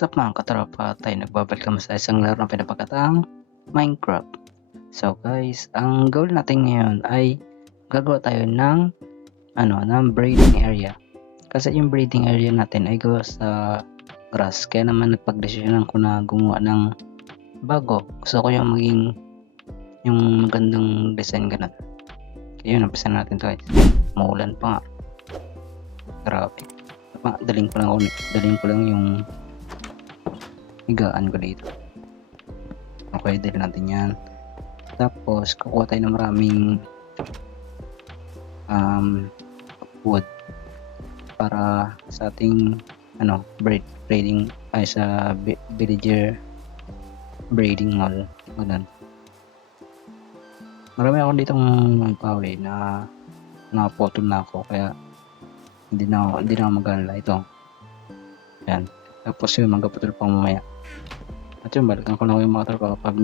What's up mga katropa, tayo nagbabalik naman sa isang laro na pinapakatang Minecraft. So guys, ang goal natin ngayon ay gagawa tayo ng breeding area. Kasi yung breeding area natin ay gawa sa grass, kaya naman napagdesisyonan ko na gumawa ng bago. Gusto ko yung maging yung magandang design ganun. Kaya yun, napisan natin to guys. Maulan pa nga. Grabe. Daling ko lang yung higaan ko dito. Okay, dali natin yan. Tapos kukuha tayo ng maraming wood para sa ating breeding ay sa villager breeding hall. Ganun. Marami ako ditong kahoy na napotol na ako, kaya hindi na ako mag-alala ito. Yan. Tapos yun, magkaputol pang mamaya. At yun, balikan ko na yung mga tropa kapag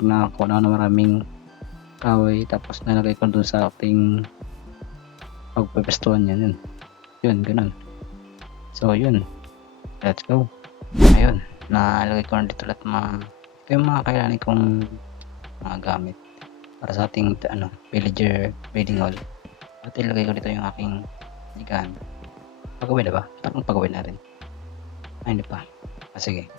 nakakuha na ng maraming kahoy, tapos nalagay ko dun sa ating pagpepestuhan yan. Yun, ganun. So yun, let's go. Ayun, nalagay ko na dito lahat ito yung mga kailangan kong mga gamit para sa ating villager breeding hall. At ilagay ko dito yung aking higaan. Pagawin na ba? Parang pagawin natin. Ay, hindi pa. Sige.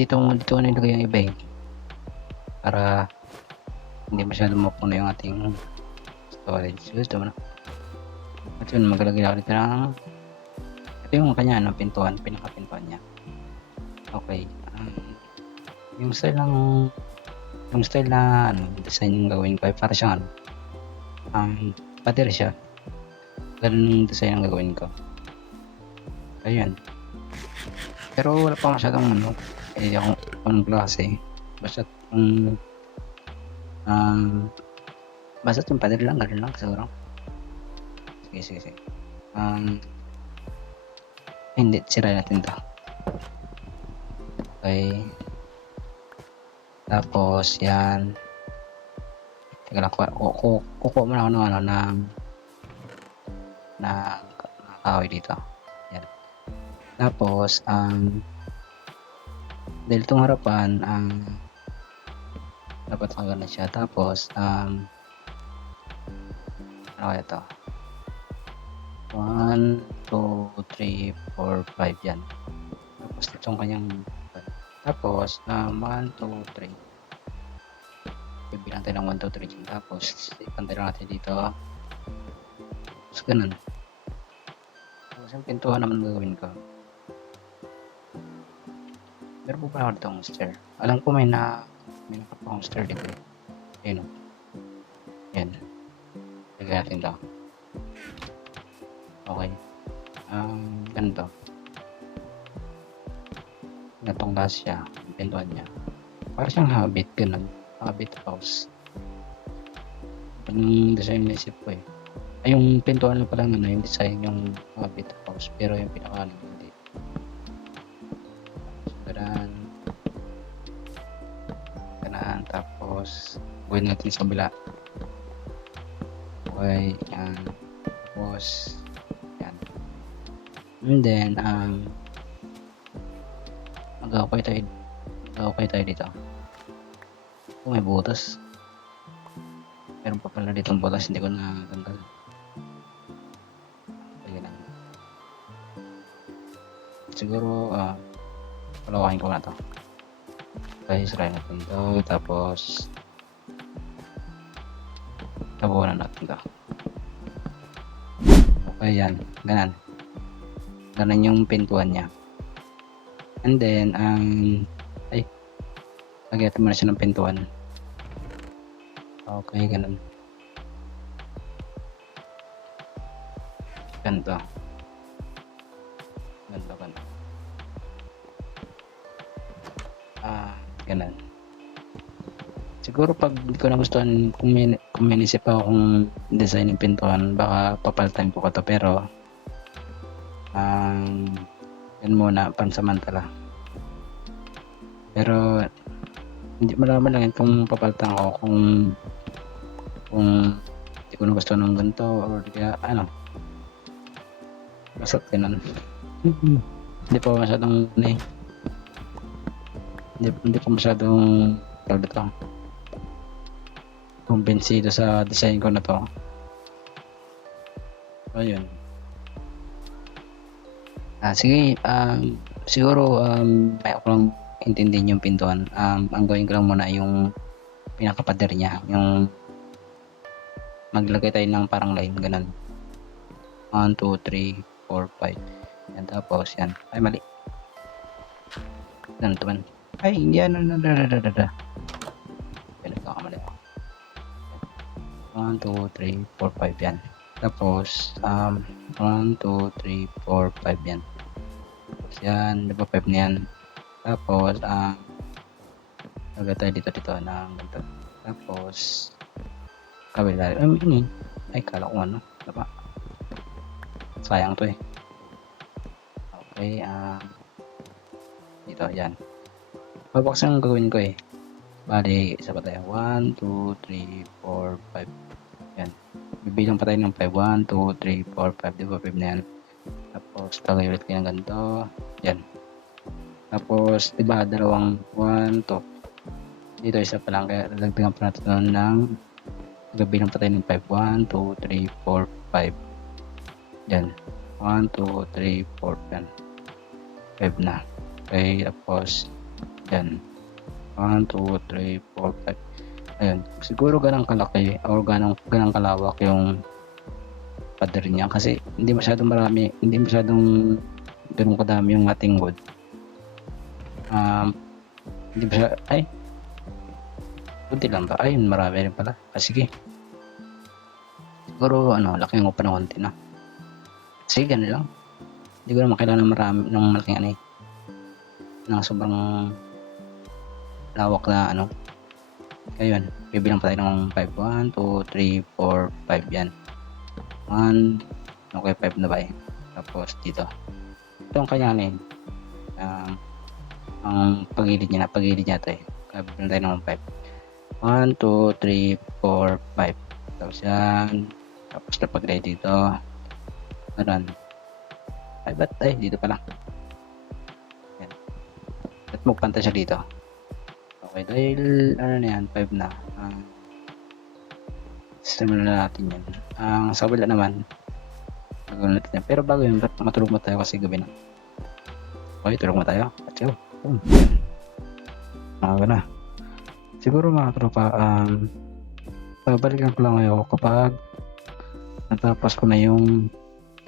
Dito ko na ilagay yung iba para hindi masyado mapuno yung ating storage. Gusto mo na. At yun, maglalagay ako dito ng ito yung kanya, pintuan, pinakapintuan niya. Okay. Yung style na design yung gagawin ko ay para siyang pader siya. Ganun yung design ang gagawin ko. Ayun. Pero wala pa masyadong akong klase. Basta yung pader lang, ganun lang siguro. Sige. Hindi, sira natin to. Okay. Tapos yan. Teka lang, kukuha mo na ako ng kahoy dito. Yan. Tapos dahil itong harapan dapat kagana siya. Tapos ano kaya ito? 1, 2, 3, 4, 5 yan. Tapos itong kanyang tapos 1, 2, 3. Bibilang tayo ng 1, 2, 3 dyan. Tapos ipantay lang natin dito. Tapos ganun. Tapos yung pintuan naman gagawin ko. Meron po pala ako ditong stair. Alam ko may nakapakong stair dito. Ayun o. Yan. Lagay natin ito. Okay. Ganito. Natunggas siya. Yung pintuan niya. Para siyang habit. Ganun. Habit house. Anong design na isip ko ay yung pintuan lang pala yung design yung habit house, pero yung pinakalan hindi. So, ganaan. Tapos gawin natin sa kabila. Okay, yan. Tapos yan. And then mag-okay tayo dito. Oh, may butas. Meron pa pala ditong butas, hindi ko na tanggal. Ayan lang. Siguro palawakin ko na to. Okay, sirayan natin to. Tapos tabunan natin to. Okay, yan. Ganan yung pintuan niya. And then lagyan mo na siya ng pintuan. Okay, ganun. Ganito. Ganun. Siguro pag hindi ko nagustuhan, kung may inisip ako kung design ng pintuan, baka papalitan ko to, pero yan muna, pansamantala. Pero hindi malaman lang kung papalitan ko, kung hindi ko na gusto ng ganito or kaya Basta't ganun. Hindi pa masyadong hindi pa masyadong tawag dito, kumbensido sa design ko na to. Ayun. Sige, siguro may ako lang intindihin yung pintuan. Ang gawin ko lang muna yung pinakapader niya, yung maglagay tayo ng parang line, ganun. 1, 2, 3, 4, 5. Yan, tapos yan. Ay, mali. Ganun naman. Ay, hindi, ano, yan, nagkakamali ako. 1, 2, 3, 4, 5, yan. Tapos, 1, 2, 3, 4, 5, yan. Tapos yan, diba 5 na yan. Tapos, lagay tayo dito ng ganito. Tapos, kabila. Ay, kala ko ano. Diba? Sayang to eh. Okay, dito, yan. Babaksan ang gagawin ko eh. Bali, isa pa tayo. 1, 2, 3, 4, 5. Yan. Bibilang pa tayo ng 5. 1, 2, 3, 4, 5. Diba 5 na yan? Tapos, lagay ulit kayo ng ganito. Yan. Tapos, diba, dalawang 1, 2. Dito, isa pa lang. Kaya, lagdagan pa natin ng bibilang pa tayo ng 5. 1, 2, 3, 4, 5. Yan. 1, 2, 3, 4. Yan. 5 na. Okay, tapos, yan. 1, 2, 3, 4, 5. Ayun. Siguro ganang kalaki or ganang kalawak yung pader niya kasi hindi masyadong marami, hindi masyadong ganun kadami yung ating wood. Hindi masyadong, ay, kunti lang ba? Ayun, marami rin pala. Sige. Siguro, laki mo pa ng konti na. Sige, ganun lang. Hindi ko naman kailangan marami, ng malaking ng sobrang lawak na Ayun, bibilang pa tayo ng 5. 1, 2, 3, 4, 5 yan. 1, okay, 5 na ba eh. Tapos dito. Ito ang kanya ang pagilid niya ito eh. Kaya bibilang tayo ng 5. 1, 2, 3, 4, 5. Tapos yan. Tapos napag-ready dito. Ganun. Ay, ba't? Ay, dito pala. Yan. At magpantay siya dito. Okay, dahil na yan, 5 na. Simulan na natin yan. Sa kabila naman, gagawin natin yan. Pero bago yun, matulog mo tayo kasi gabi na. Okay, tulog mo tayo. Let's go. Na. Siguro mga tropa, babalikan ko lang ngayon kapag natapos ko na yung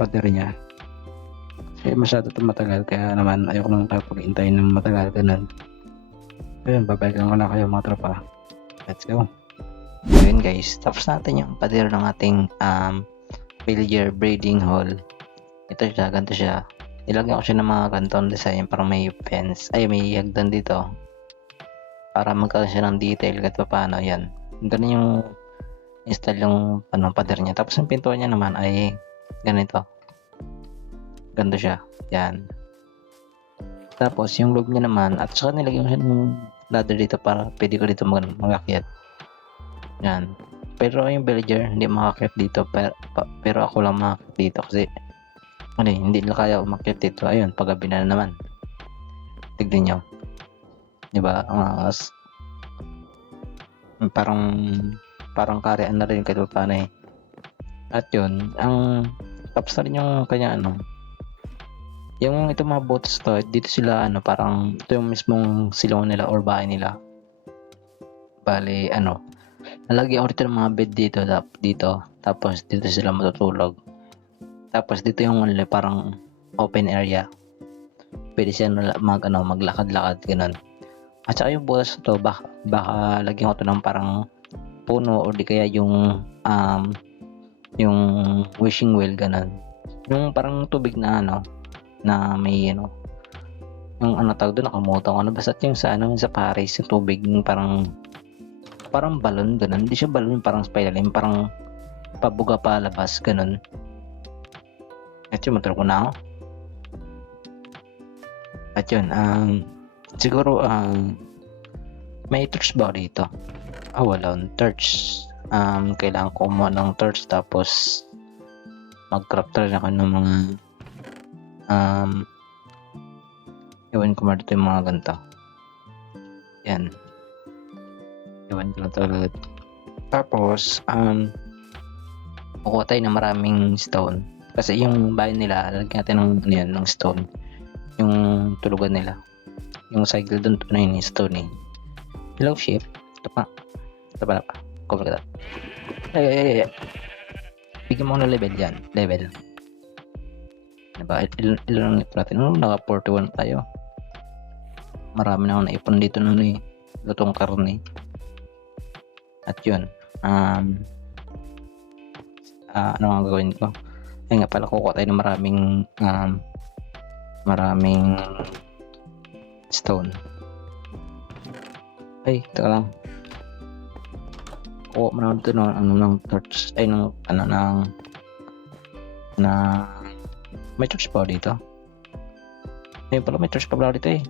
pader niya. Kasi masyado ito matagal, kaya naman ayoko nang kapag-hintayin ng matagal, ganun. Ayun, babalikan ko na kayo mga tropa. Let's go. Ayun guys, tapos natin yung pader ng ating villager breeding hall. Ito siya, ganito siya. Nilagyan ko siya ng mga ganitong design, parang may fence, ay may hagdan dito para magkaroon siya ng detail kahit pa paano. Yan, ganun yung install yung pader niya. Tapos yung pintuan niya naman ay ganito, ganito siya, yan. Tapos yung loob niya naman, at saka nilagyan ko siya ng ladder dito para pwede ko dito magakyat. Yan. Pero yung villager hindi makakyat dito, pero ako lang makakyat dito kasi hindi nila kaya umakyat dito. Ayun, paggabi na naman. Tignan nyo. Diba? Parang karean na rin kahit paano eh. At yun, tapos na rin yung kanya yung ito mga boats to, dito sila parang ito yung mismong silong nila or bahay nila. Bali nalagyan ko rito ng mga bed dito, tapos dito sila matutulog. Tapos dito yung parang open area, pwede siya maglakad-lakad ganun. At saka yung boats to, baka lagyan ko to ng parang puno or di kaya yung wishing well ganun, yung parang tubig na na may yung tawag doon, nakalimutan ko basta yung sa Paris yung tubig, yung parang balon ganun. Hindi siya balon, parang spiral, yung parang pabuga palabas ganun. At yun, matulog ko na ako. At yun, siguro may torch ba dito? Wala torch. Kailangan ko kumuha ng torch, tapos mag-craft rin ako ng mga Ewan ko dito yung mga ganito. Yan. Ewan ko lang talaga. Tapos, kukuha tayo ng maraming stone. Kasi yung bahay nila, lalagyan natin ng, ano yan, ng stone. Yung tulugan nila. Yung cycle doon, ano yun, stone eh. Hello, ship. Ito pa. Cover ka. Ay. Bigyan mo ng level yan. Level. Diba? Ilan natin? Naka 41 tayo. Marami na ako naipon dito nun eh. Lutong karne. At yun. Ano ang gagawin ko? Ayun nga pala, kukuha tayo ng maraming stone. Ay, teka lang. Kuha mo na ito ng torch. Ay, may torch pa dito. Ayun pala, may torch pa pala dito eh.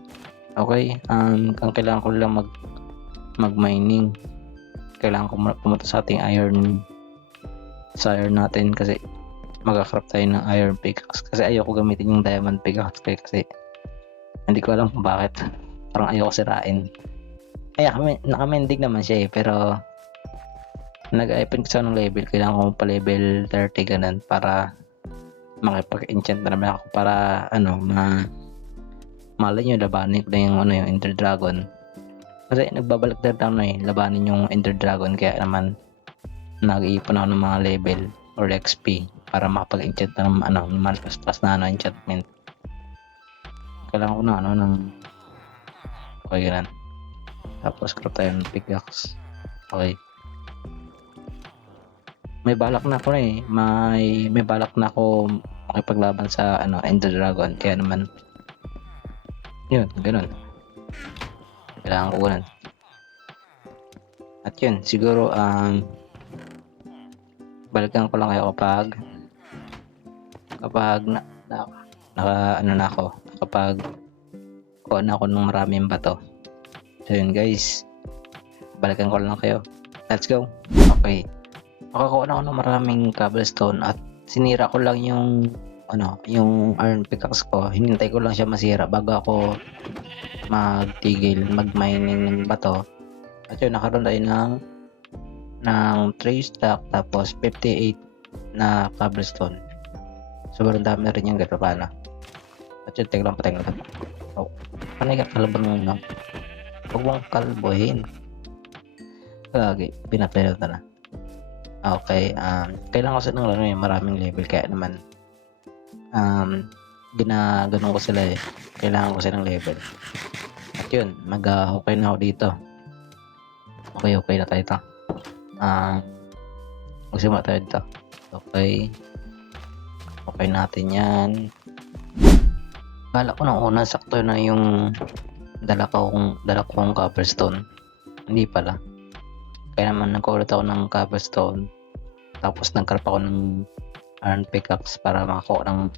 Okay, ang kailangan ko lang mag-mining. Kailangan ko pumunta sa ating iron natin kasi mag-craft tayo ng iron pickaxe. Kasi ayoko gamitin yung diamond pickaxe kasi hindi ko alam kung bakit. Parang ayoko sirain. Ay, naka-mending naman siya eh, pero nag-open ko sa ng level. Kailangan ko pa level 30 ganun para makipag-enchant na naman ako para malay nyo, labanin ko na yung Ender Dragon. Kasi nagbabalagdag lang labanin yung Ender Dragon, kaya naman nag-iipon ako ng mga level or XP para makapag-enchant na ng mas na enchantment. Kailangan ko na ng okay, ganun. Tapos craft tayo ng pickaxe. Okay. May balak na ako may balak na ako makipaglaban sa Ender Dragon, kaya naman yun, ganun. Kailangan ko ganun. At yun, siguro balikan ko lang kayo kapag kapag kuha na ako ng maraming bato. So yun guys, balikan ko lang kayo. Let's go. Okay, makakuha na ako ng maraming cobblestone at sinira ko lang yung iron pickaxe ko. Hinintay ko lang siya masira bago ako magtigil mag-mining ng bato. At yun, nakaroon tayo ng 3 stack tapos 58 na cobblestone. Sobrang dami rin yung gato pala. At yun, tingnan lang. Oh, panay ka kalabang huwag mong kalbohin. Lagi, pinapilota na. Okay, kailangan ko sila ng maraming level, kaya naman ginaganon ko sila eh. Kailangan ko silang level. At yun, okay na ako dito. Okay na tayo ito. Magsimula tayo dito. Okay natin yan. Kala ko nung una sakto na yung dala kong cobblestone. Hindi pala. Kaya naman nagkulit ako ng cobblestone. Tapos nagkarap ako ng iron pickaxe para makakuha ng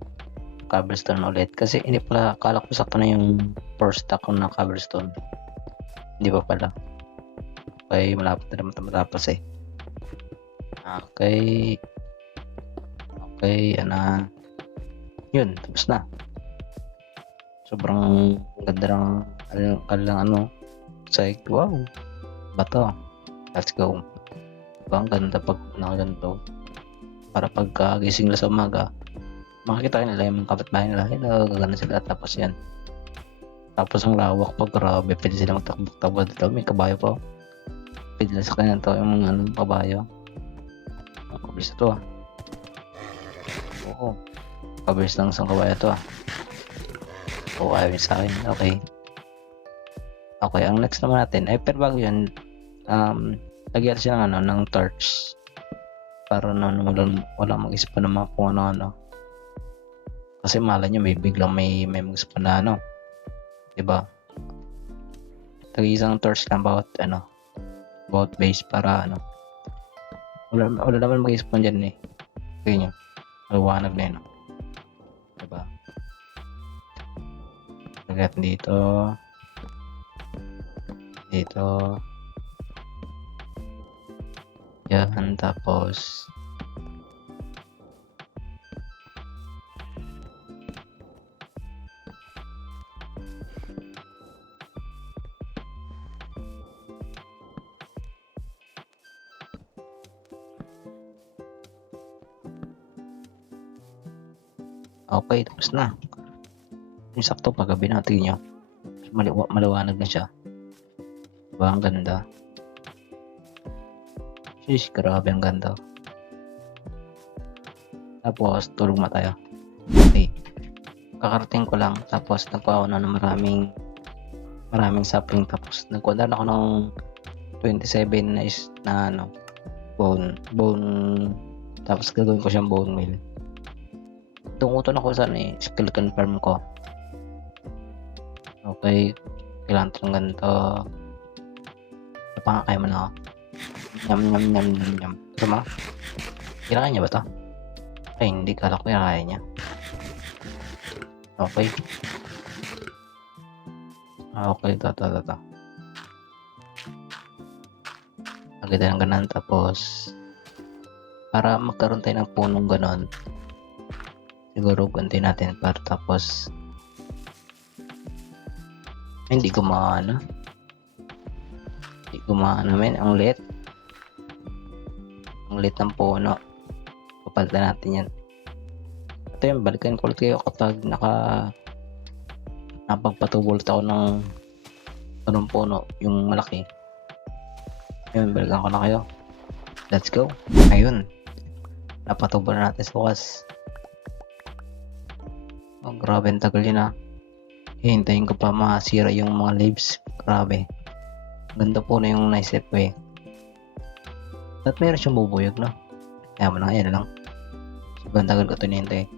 cobblestone ulit. Kasi hindi pala, kala ko sakto na yung 4 stack ko ng cobblestone. Hindi pa pala. Okay, malapit na naman matapos eh. Okay, yun, tapos na. Sobrang ganda ng site. Wow, bato. Let's go. Diba, ang ganda pag nakaganto. Para pagkagising nila sa umaga, makikita nila yung mga kapitbahay nila. Hello, gagana sila. Tapos yan. Tapos ang lawak pa, grabe. Pwede sila magtakbo dito. May kabayo pa. Pwede nila sa kanya ito yung mga kabayo. Ang kabilis na ito Oo. Kabilis lang isang kabayo ito Oo, ayaw sa akin. Okay. Okay, ang next naman natin. Pero bago yun, lagyan siya ng torch. Para walang mag-ispa naman kung ano. Kasi malay nyo, biglang may mag-ispa na diba? Isang torch lang bawat base para wala naman mag-ispa dyan eh. Okay nyo, maliwanag na yun diba? Lagyan dito yan, tapos Okay, tapos na. Yung sakto paggabi na, tingin nyo. Maliwanag na siya. Diba, ang ganda. Sheesh, grabe ang ganda. Tapos, tulog na tayo. Okay. Kakarating ko lang. Tapos, nagkuha ako na ng maraming sapling. Tapos, nagkuha na ako ng 27 na bone. Tapos, gagawin ko siyang bone meal. Tunguton ako sa skeleton farm ko. Okay. Kailangan ito ng ganito. Napangakay mo na ako. Yum. Tama? Kailangan niya ba ito? Ay, hindi. Kala ko kaya niya. Okay. Okay, ito. Lagay tayo ng ganan. Tapos, para magkaroon tayo ng punong ganon, siguro ganti natin para tapos hindi gumana men. Ang liit ng puno. Papalitan natin yan. Ito yung balikan ko ulit kayo kapag napagpatubulot ako ng anong puno, yung malaki. Yun, balikan ko na kayo. Let's go. Ayun, napatubol na natin sa wakas. Oh, grabe, ang tagal yun hintayin ko pa masira yung mga leaves. Grabe, ganda po na yung naisip ko at meron siyang bubuyog kaya mo na, yan lang. Sobrang tagal ko ito nihintay.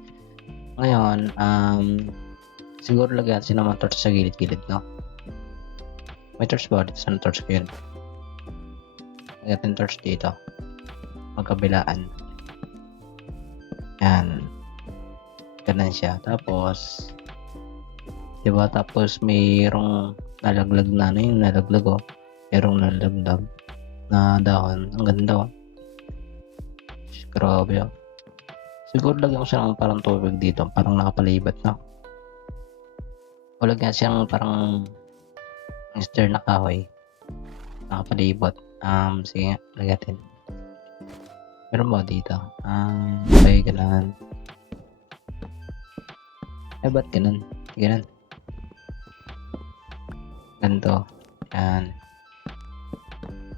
Ngayon, siguro lagyan natin naman torch sa gilid-gilid, may torch ba dito? Saan torch ko yun? Lagyan natin torch dito magkabilaan. Yan, ganun siya. Tapos diba, tapos mayroong nalaglag na nalaglag mayroong nalaglag na dahon. Ang ganda grabe siguro lagyan ko siya ng parang tubig dito, parang nakapalibat o lagyan siyang parang stir na kahoy nakapalibot. Sige, lagatin. Meron ba dito? Okay, ganun. Ba't ganun? Ganito. Yan.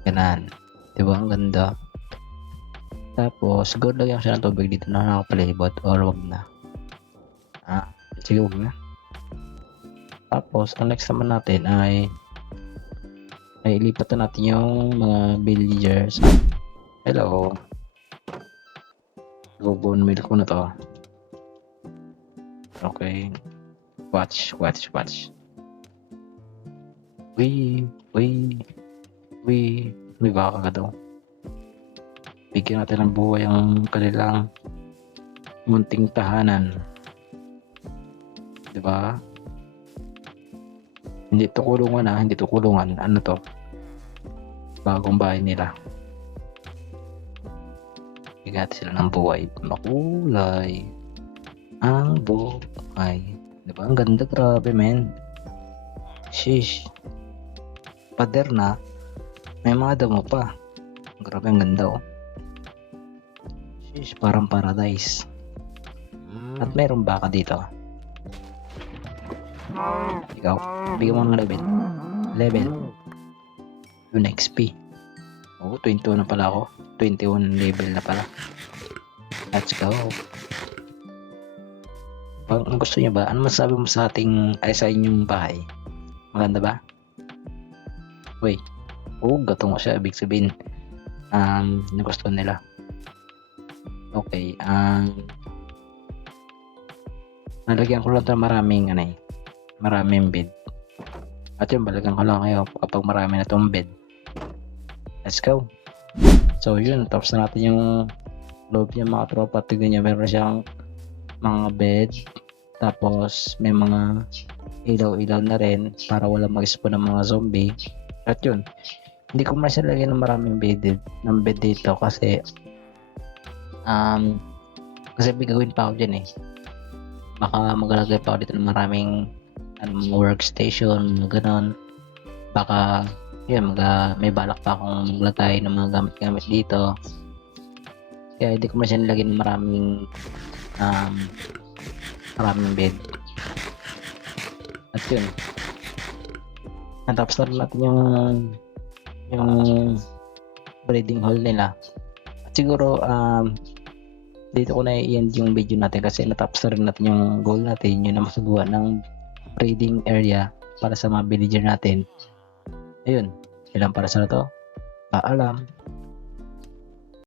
Ganan. Diba ang ganda? Tapos, siguro lagyan ko siya ng tubig dito na nakapalibot or wag na. Sige, wag na. Tapos, ang next naman natin ay ilipat na natin yung mga villagers. Hello. Bone meal ko na to. Okay. Watch. May baka ka daw. Bigyan natin ng buhay ang kanilang munting tahanan. Diba? Hindi to kulungan. Ano to? Bagong bahay nila. Bigyan natin sila ng buhay. Makulay ang buhay. Diba? Ang ganda, grabe, men. Sheesh. Pader na. May mga damo pa. Grabe, ang ganda, Sheesh, parang paradise. At mayroong baka dito. Ikaw, bigyan mo ng level. Yung XP. 21 na pala ako. 21 level na pala. Let's go. Ang gusto niyo ba? Ano masabi mo sa sa inyong bahay? Maganda ba? Wait. Gatong ko siya. Ibig sabihin, nagustuhan nila. Okay. Nalagyan ko lang ito maraming bed. At yun, balikan ko lang kayo kapag marami na itong bed. Let's go. So yun, tapos na natin yung loob niya, mga tropa. Tignan niya, meron siyang mga bed. Tapos may mga ilaw na rin para wala mag-spawn ng mga zombie. At yun, hindi ko muna siya lagyan ng maraming bed dito kasi gagawin pa ako dyan baka maglagay pa ako dito ng maraming workstation, ganon. Baka yun, may balak pa akong maglagay ng mga gamit dito. Kaya hindi ko muna siya nilagyan ng maraming maraming bed. At yun, natapos na rin natin yung breeding hall nila. At siguro dito ko na i-end yung video natin kasi natapos na rin natin yung goal natin, yun na makagawa ng breeding area para sa mga villager natin. Ayun, ilang para sa to. Paalam.